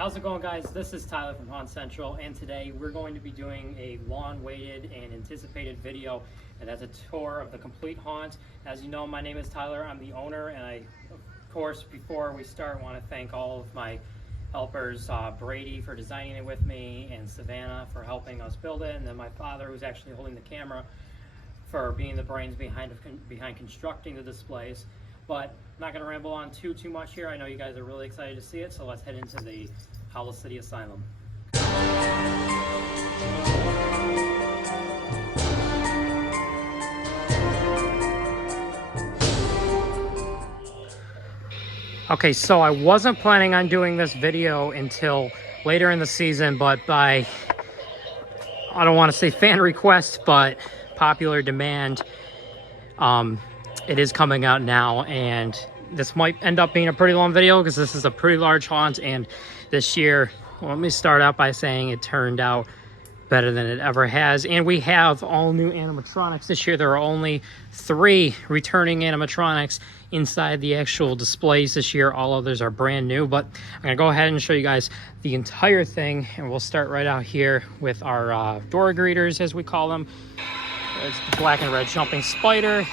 How's it going, guys? This is Tyler from Haunt Central, and today we're going to be doing a long-awaited and anticipated video, and that's a tour of the complete haunt. As you know, my name is Tyler. I'm the owner, and I, of course, before we start, want to thank all of my helpers, Brady for designing it with me, and Savannah for helping us build it, and then my father, who's actually holding the camera, for being the brains behind constructing the displays. But I'm not going to ramble on too much here. I know you guys are really excited to see it, so let's head into the Hollow City Asylum. Okay, so I wasn't planning on doing this video until later in the season, but by, I don't want to say fan request, but popular demand, it is coming out now, and this might end up being a pretty long video because this is a pretty large haunt. And this year, well, let me start out by saying it turned out better than it ever has, and we have all new animatronics this year. There are only 3 returning animatronics inside the actual displays this year. All others are brand new, but I'm gonna go ahead and show you guys the entire thing, and we'll start right out here with our door greeters, as we call them. It's the black and red jumping spider.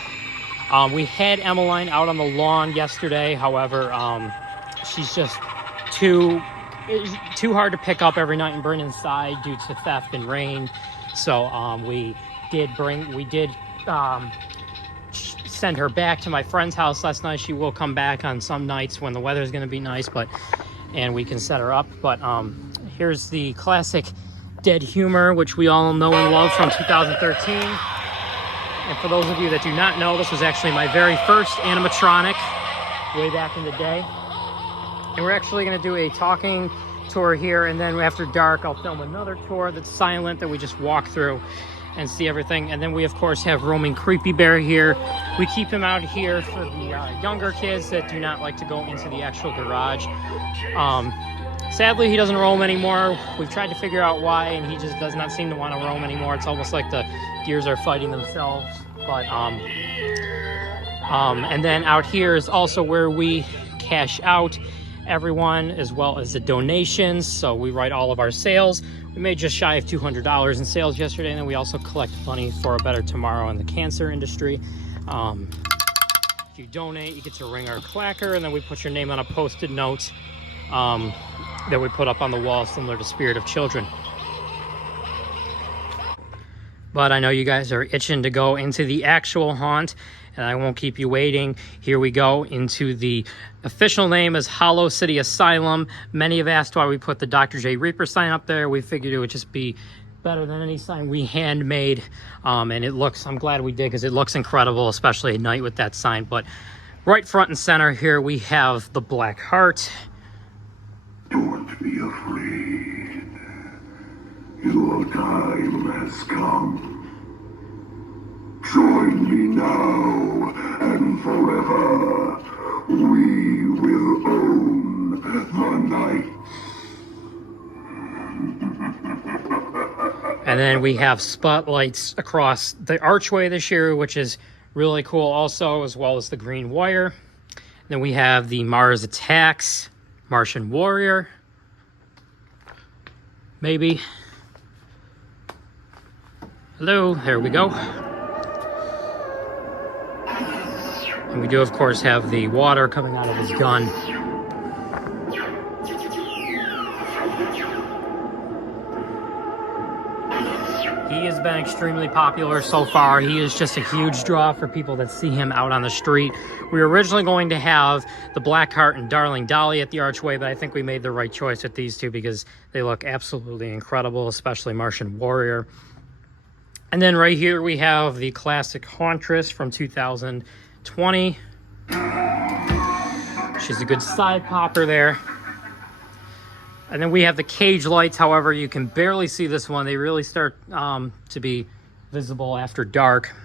We had Emmeline out on the lawn yesterday. However, she's just too hard to pick up every night and bring inside due to theft and rain. So we did send her back to my friend's house last night. She will come back on some nights when the weather's going to be nice, and we can set her up. But here's the classic Dead Humor, which we all know and love from 2013. And for those of you that do not know, this was actually my very first animatronic way back in the day. And we're actually going to do a talking tour here, and then after dark I'll film another tour that's silent, that we just walk through and see everything. And then we of course have roaming Creepy Bear here. We keep him out here for the younger kids that do not like to go into the actual garage. Sadly, he doesn't roam anymore. We've tried to figure out why, and he just does not seem to want to roam anymore. It's almost like the gears are fighting themselves. But and then out here is also where we cash out everyone, as well as the donations. So we write all of our sales. We made just shy of $200 in sales yesterday, and then we also collect money for a better tomorrow in the cancer industry. If you donate, you get to ring our clacker, and then we put your name on a post-it note that we put up on the wall, similar to Spirit of Children. But I know you guys are itching to go into the actual haunt, and I won't keep you waiting. Here we go into the official name is Hollow City Asylum. Many have asked why we put the Dr. J Reaper sign up there. We figured it would just be better than any sign we handmade. And it looks, I'm glad we did, because it looks incredible, especially at night with that sign. But right front and center here, we have the Black Heart. Don't be afraid. Your time has come. Join me now and forever. We will own the night. And then we have spotlights across the archway this year, which is really cool also, as well as the green wire. Then we have the Mars Attacks Martian Warrior, maybe. Hello, there we go. And we do, of course, have the water coming out of his gun. He has been extremely popular so far. He is just a huge draw for people that see him out on the street. We were originally going to have the Black Heart and Darling Dolly at the archway, but I think we made the right choice with these two because they look absolutely incredible, especially Martian Warrior. And then right here we have the classic Hauntress from 2020. She's a good side popper there. And then we have the cage lights. However, you can barely see this one. They really start to be visible after dark.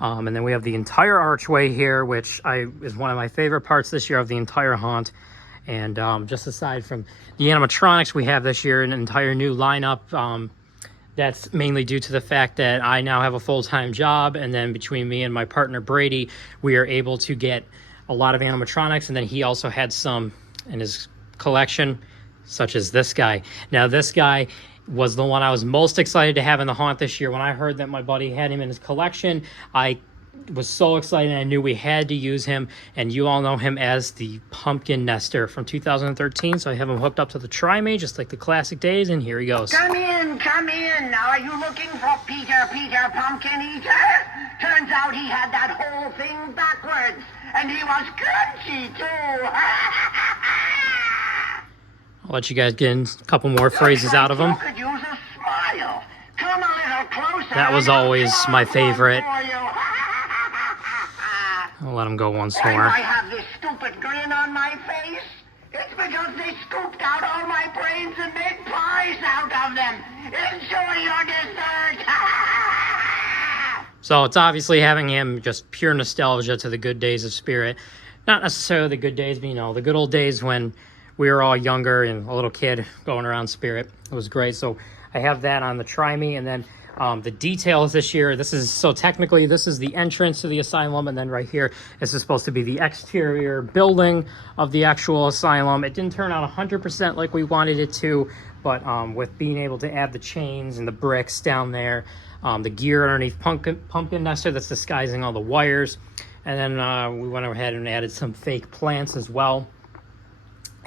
And then we have the entire archway here, which is one of my favorite parts this year of the entire haunt. And just aside from the animatronics we have this year, an entire new lineup. That's mainly due to the fact that I now have a full-time job, and then between me and my partner Brady, we are able to get a lot of animatronics, and then he also had some in his collection. such as this guy. Now, this guy was the one I was most excited to have in the haunt this year. When I heard that my buddy had him in his collection, I was so excited. I knew we had to use him, and you all know him as the Pumpkin Nester from 2013. So I have him hooked up to the Tri-Mage, just like the classic days, and here he goes. Come in, come in. Are you looking for Peter Pumpkin Eater? Turns out he had that whole thing backwards, and he was crunchy too. I'll let you guys get a couple more phrases out of him. Could use a smile. Come a little closer. That was always my favorite. I'll let him go once more. I have this stupid grin on my face. It's because they scooped out all my brains and made pies out of them. Enjoy your dessert. So it's obviously having him just pure nostalgia to the good days of Spirit. Not necessarily the good days, but you know, the good old days when we were all younger and a little kid going around Spirit. It was great. So I have that on the Try Me, and then the details this year. This is technically this is the entrance to the asylum, and then right here this is supposed to be the exterior building of the actual asylum. It didn't turn out 100% like we wanted it to, but with being able to add the chains and the bricks down there, the gear underneath Pumpkin Nester that's disguising all the wires, and then we went ahead and added some fake plants as well.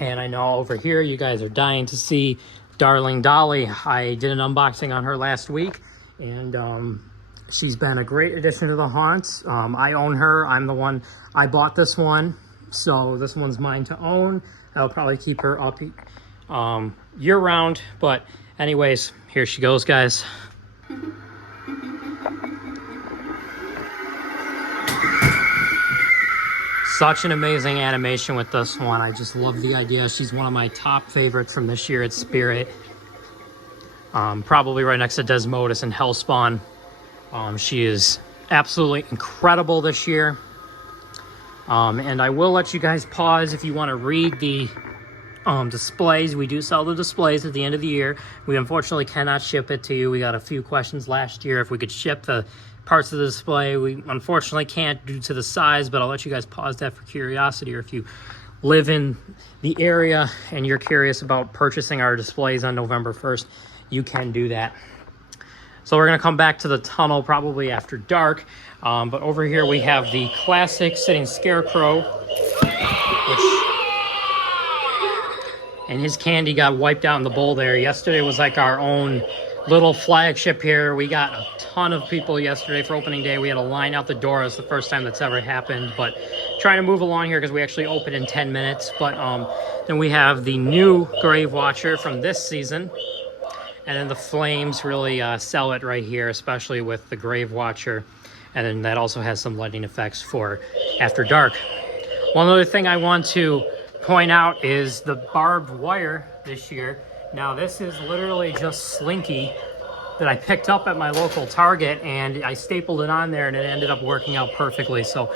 And I know over here you guys are dying to see Darling Dolly. I did an unboxing on her last week, and she's been a great addition to the haunts. I own her. I'm the one. I bought this one, so this one's mine to own. I'll probably keep her up year-round. But anyways, here she goes, guys. Such an amazing animation with this one. I just love the idea. She's one of my top favorites from this year at Spirit. Probably right next to Desmodus and Hellspawn. She is absolutely incredible this year. And I will let you guys pause if you want to read the displays. We do sell the displays at the end of the year. We unfortunately cannot ship it to you. We got a few questions last year if we could ship the parts of the display. We unfortunately can't due to the size, but I'll let you guys pause that for curiosity, or if you live in the area and you're curious about purchasing our displays on November 1st, you can do that. So we're going to come back to the tunnel probably after dark, but over here we have the classic sitting scarecrow, and his candy got wiped out in the bowl there. Yesterday was like our own little flagship here. We got a ton of people yesterday for opening day. We had a line out the door. It's the first time that's ever happened, but trying to move along here because we actually opened in 10 minutes. But then we have the new Grave Watcher from this season, and then the flames really sell it right here, especially with the Grave Watcher, and then that also has some lighting effects for after dark. One other thing I want to point out is the barbed wire this year. Now this is literally just Slinky that I picked up at my local Target, and I stapled it on there, and it ended up working out perfectly. So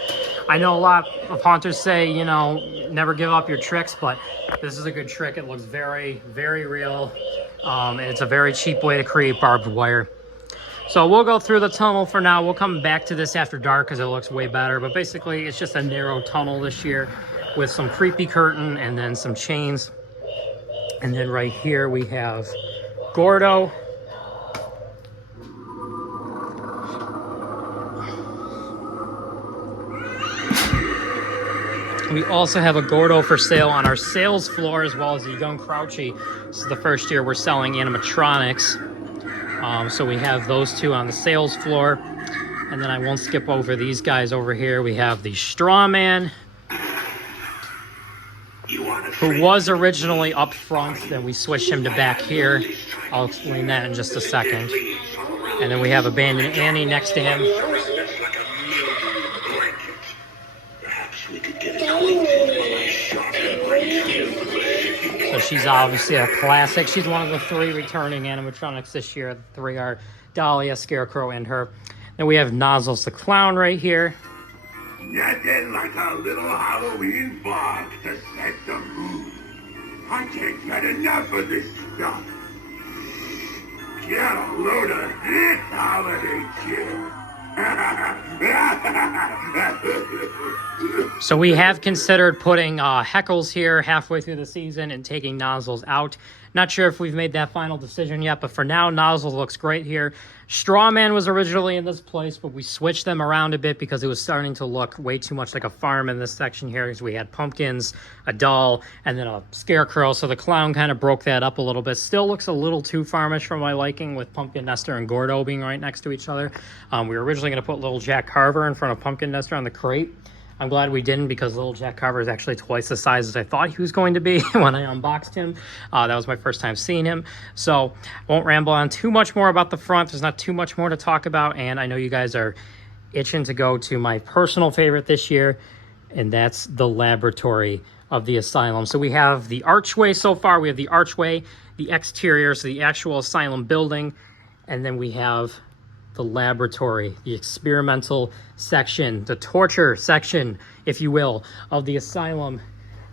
I know a lot of haunters say, you know, never give up your tricks, but this is a good trick. It looks very, very real, and it's a very cheap way to create barbed wire. So we'll go through the tunnel for now. We'll come back to this after dark because it looks way better, but basically it's just a narrow tunnel this year with some creepy curtain and then some chains. And then right here we have Gordo. We also have a Gordo for sale on our sales floor, as well as a young Crouchy. This is the first year we're selling animatronics. So we have those two on the sales floor. And then I won't skip over these guys over here. We have the Straw Man, who was originally up front, then we switched him to back here. I'll explain that in just a second. And then we have Abandoned Annie next to him. So she's obviously a classic. She's one of the 3 returning animatronics this year. The 3 are Dahlia, Scarecrow, and her. Then we have Nozzles the Clown right here. Nothing like a little Halloween fog to set the mood. I can't get enough of this stuff. Get a load of this holiday cheer. So we have considered putting Heckles here halfway through the season and taking Nozzles out. Not sure if we've made that final decision yet, but for now, Nozzles looks great here. Strawman was originally in this place, but we switched them around a bit because it was starting to look way too much like a farm in this section here, because we had pumpkins, a doll, and then a scarecrow. So the clown kind of broke that up a little bit. Still looks a little too farmish for my liking, with Pumpkin Nester and Gordo being right next to each other. We were originally going to put Little Jack Carver in front of Pumpkin Nester on the crate. I'm glad we didn't, because Little Jack Carver is actually twice the size as I thought he was going to be when I unboxed him. That was my first time seeing him. So I won't ramble on too much more about the front. There's not too much more to talk about. And I know you guys are itching to go to my personal favorite this year, and that's the laboratory of the Asylum. So we have the archway so far. We have the archway, the exterior, so the actual Asylum building, and then we have the laboratory, the experimental section, the torture section, if you will, of the Asylum.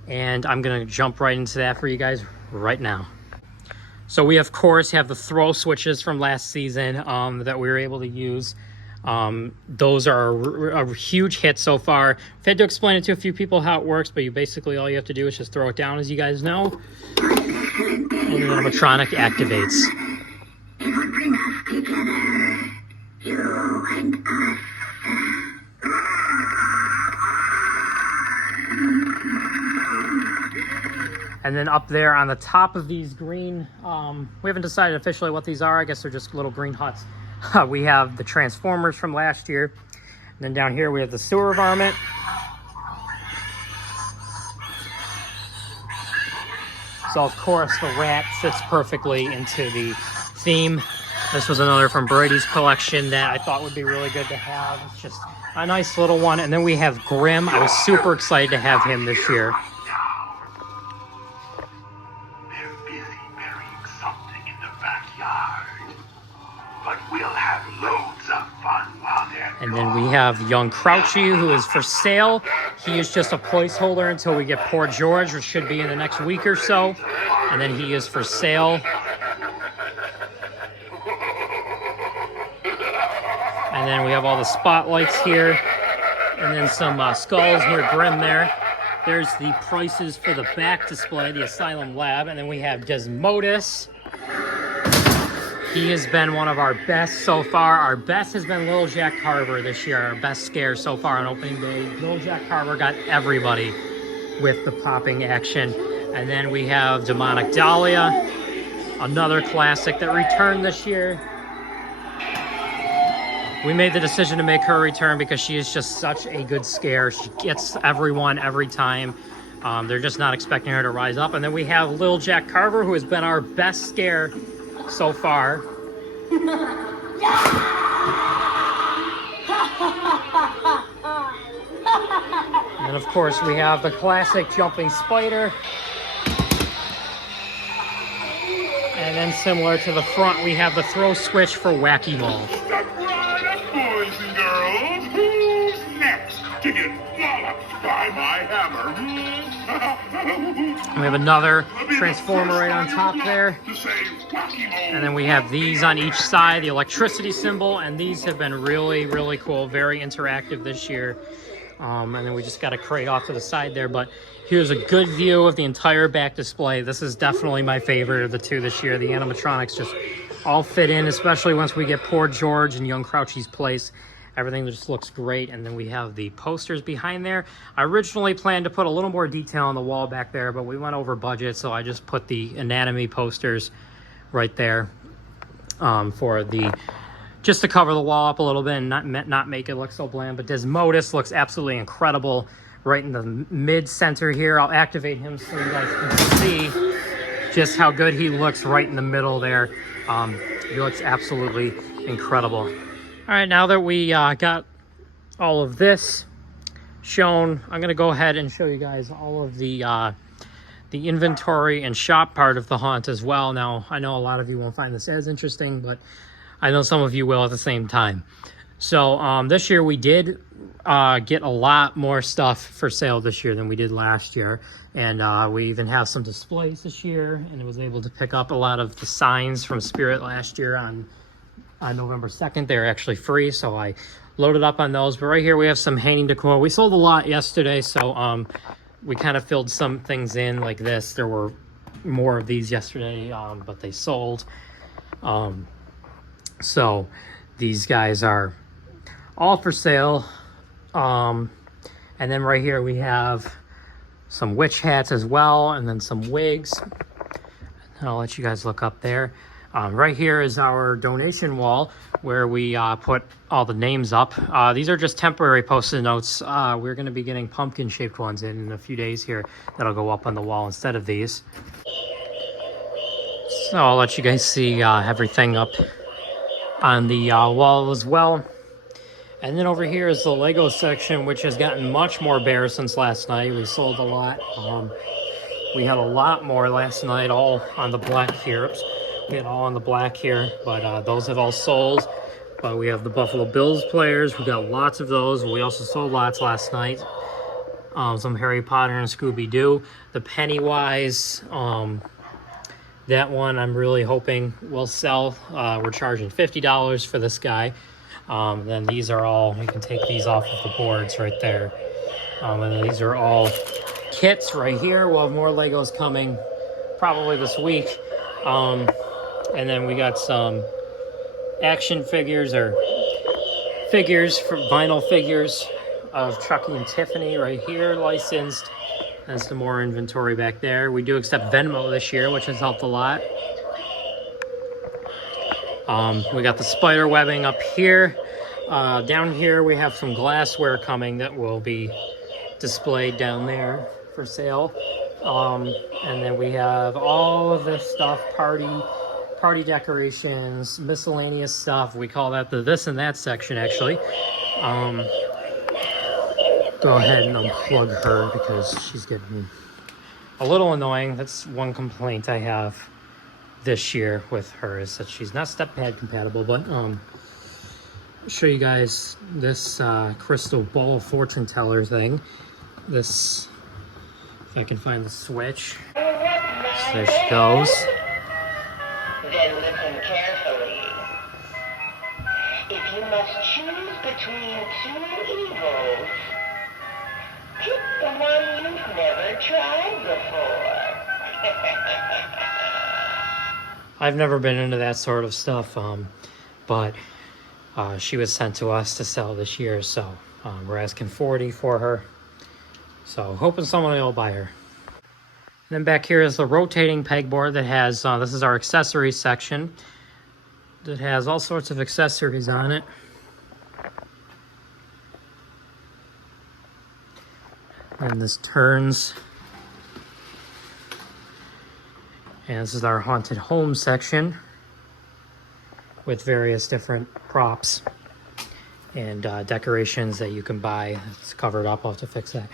And I'm gonna jump right into that for you guys right now. So we, of course, have the throw switches from last season that we were able to use. Those are a huge hit so far. I've had to explain it to a few people how it works, but basically all you have to do is just throw it down, as you guys know, and the animatronic activates. It would bring us together. You and us. And then up there on the top of these green, we haven't decided officially what these are. I guess they're just little green huts. We have the Transformers from last year. And then down here we have the sewer varmint. So of course the rat fits perfectly into the theme. This was another from Brady's collection that I thought would be really good to have. It's just a nice little one. And then we have Grimm. I was super excited to have him this year. They're busy burying something in the backyard. But we'll have loads of fun while they're And then we have young Crouchy, who is for sale. He is just a placeholder until we get Poor George, which should be in the next week or so. And then he is for sale. And then we have all the spotlights here. And then some skulls near Grimm there. There's the prices for the back display, the Asylum Lab. And then we have Desmodus. He has been one of our best so far. Our best has been Little Jack Carver this year. Our best scare so far on opening day. Little Jack Carver got everybody with the popping action. And then we have Demonic Dahlia, another classic that returned this year. We made the decision to make her return because she is just such a good scare. She gets everyone every time. They're just not expecting her to rise up. And then we have Little Jack Carver, who has been our best scare so far. And of course we have the classic jumping spider. And then similar to the front, we have the throw switch for Wacky Mole. Step right up, boys and girls. Who's next to get walloped by my hammer? We have another transformer right on top there. And then we have these on each side, the electricity symbol, and these have been really, really cool, very interactive this year. And then we just got a crate off to the side there, but here's a good view of the entire back display. This is definitely my favorite of the two this year. The animatronics just all fit in, especially once we get Poor George and Young Crouchy's place. Everything just looks great. And then we have the posters behind there. I originally planned to put a little more detail on the wall back there, but we went over budget, so I just put the anatomy posters right there for the, just to cover the wall up a little bit and not make it look so bland. But Desmodus looks absolutely incredible right in the mid-center here. I'll activate him so you guys can see just how good he looks right in the middle there. He looks absolutely incredible. All right, now that we got all of this shown, I'm gonna go ahead and show you guys all of the inventory and shop part of the haunt as well. Now, I know a lot of you won't find this as interesting, but I know some of you will at the same time. So this year we did get a lot more stuff for sale this year than we did last year. And we even have some displays this year, and I was able to pick up a lot of the signs from Spirit last year on November 2nd. They're actually free, so I loaded up on those. But right here we have some hanging decor. We sold a lot yesterday, so we kind of filled some things in like this. There were more of these yesterday, but they sold. So these guys are all for sale. And then right here we have some witch hats as well, and then some wigs. I'll let you guys look up there. Right here is our donation wall where we put all the names up. These are just temporary post-it notes. We're going to be getting pumpkin-shaped ones in a few days here that'll go up on the wall instead of these. So I'll let you guys see everything up on the wall as well. And then over here is the Lego section, which has gotten much more bare since last night. We sold a lot. We had a lot more last night, all on the black here. We had all on the black here, but those have all sold. But we have the Buffalo Bills players. We got lots of those. We also sold lots last night. Some Harry Potter and Scooby-Doo. The Pennywise, that one I'm really hoping will sell. We're charging $50 for this guy. Then these are all, you can take these off of the boards right there. And then these are all kits right here. We'll have more Legos coming probably this week. And then we got some action figures, or figures, for vinyl figures of Chucky and Tiffany right here, licensed. And some more inventory back there. We do accept Venmo this year, which has helped a lot. We got the spider webbing up here. Down here we have some glassware coming that will be displayed down there for sale. And then we have all of this stuff, party decorations, miscellaneous stuff. We call that the this and that section, actually. Go ahead and unplug her because she's getting a little annoying. That's one complaint I have this year with her, is that she's not step-pad compatible. But I'll show you guys this crystal ball of fortune teller thing. This, if I can find the switch. So there she goes. Then listen carefully. If you must choose between two evils, pick the one you've never tried before. I've never been into that sort of stuff, but she was sent to us to sell this year, so we're asking $40 for her. So hoping someone will buy her. And then back here is the rotating pegboard that has, this is our accessories section, that has all sorts of accessories on it. And this turns. And this is our haunted home section with various different props and decorations that you can buy. It's covered up, I'll have to fix that.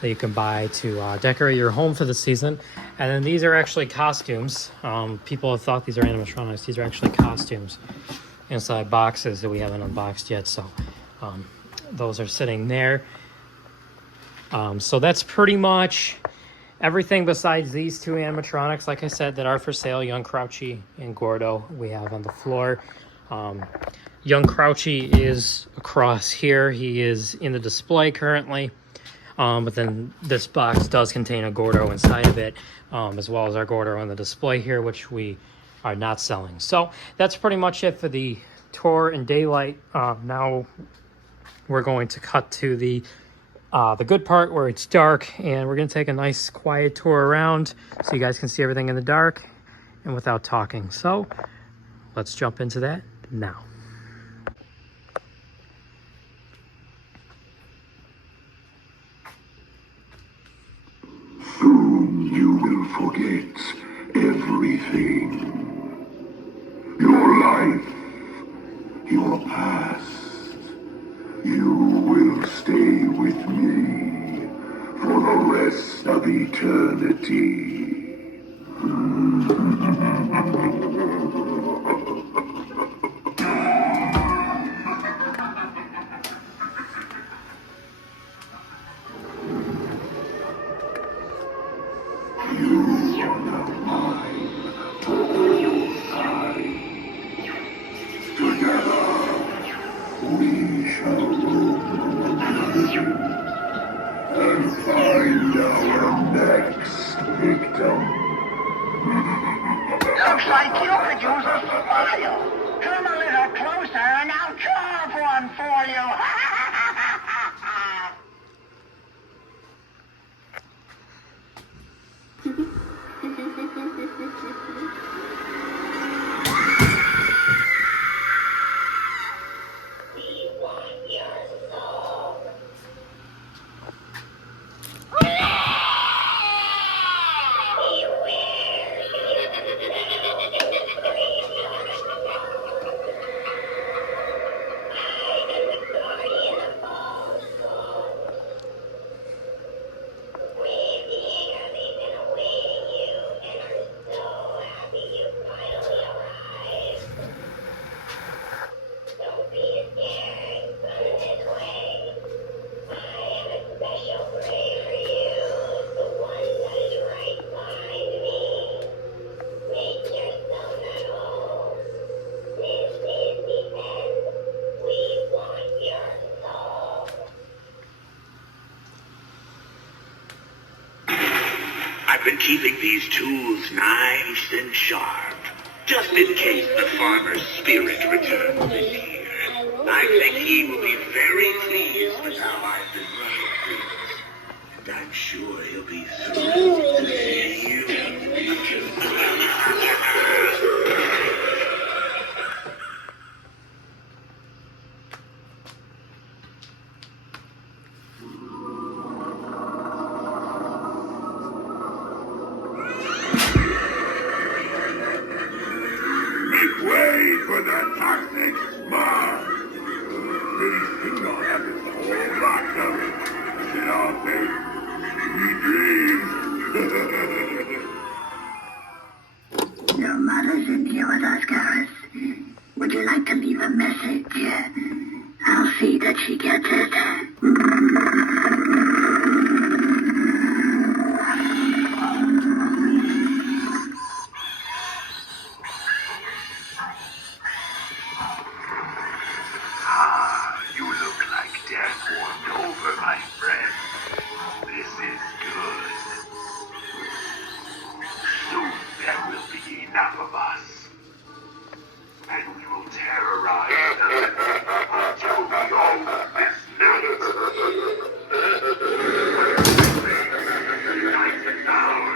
That you can buy to decorate your home for the season. And then these are actually costumes. People have thought these are animatronics. These are actually costumes inside boxes that we haven't unboxed yet. So those are sitting there. So that's pretty much everything besides these two animatronics, like I said, that are for sale. Young Crouchy and Gordo we have on the floor. Young Crouchy is across here. He is in the display currently. But then this box does contain a Gordo inside of it, as well as our Gordo on the display here, which we are not selling. So that's pretty much it for the tour in daylight. Now we're going to cut to the good part where it's dark, and we're going to take a nice quiet tour around so you guys can see everything in the dark and without talking. So let's jump into that now. Soon you will forget everything. Your life, your past. You will stay with me for the rest of eternity. You are now mine for all time. Together, we shall looks like you could use a smile. Come a little closer and I'll carve one for you. I've been keeping these tools nice and sharp, just in case the farmer's spirit returns this year. I think he will be very pleased with how I've been running things. And I'm sure he'll be thrilled to see you. Make way for the toxic smog! Pretty soon I'll have this whole lot of it. Get off there. Sweet dreams. Your mother's in here with us, Gareth. Would you like to leave a message? I'll see that she gets it. You look like death warmed over, my friend. This is good. Soon there will be enough of us. And we will terrorize them until we own this night. Night and hour.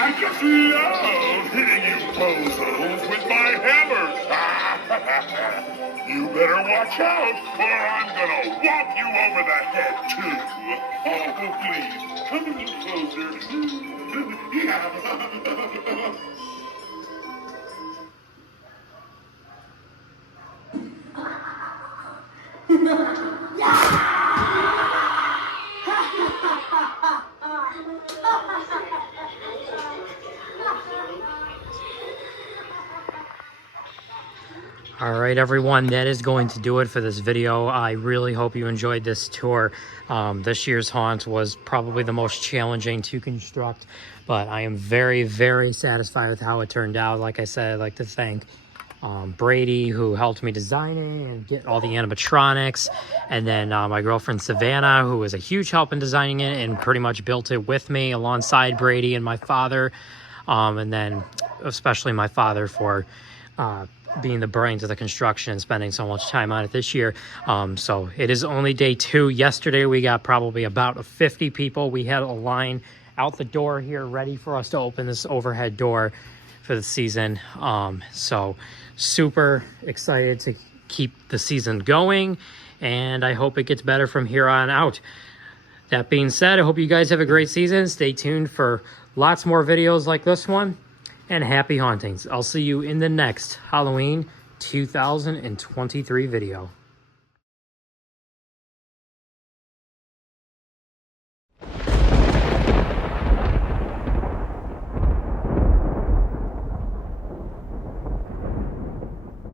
I just love hitting you bozos with my hammer. You better watch out, or I'm gonna whop you over the head, too. Oh, please, come a little closer. Yeah. All right, everyone, that is going to do it for this video. I really hope you enjoyed this tour. This year's haunt was probably the most challenging to construct, but I am very, very satisfied with how it turned out. Like I said, I'd like to thank Brady, who helped me design it and get all the animatronics, and then my girlfriend Savannah, who was a huge help in designing it and pretty much built it with me alongside Brady and my father, and then especially my father for being the brains of the construction and spending so much time on it this year. So it is only day 2. Yesterday we got probably about 50 people. We had a line out the door here ready for us to open this overhead door for the season. So super excited to keep the season going, and I hope it gets better from here on out. That being said, I hope you guys have a great season. Stay tuned for lots more videos like this one, and happy hauntings. I'll see you in the next Halloween 2023 video.